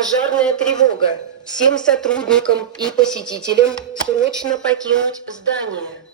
Пожарная тревога. Всем сотрудникам и посетителям срочно покинуть здание.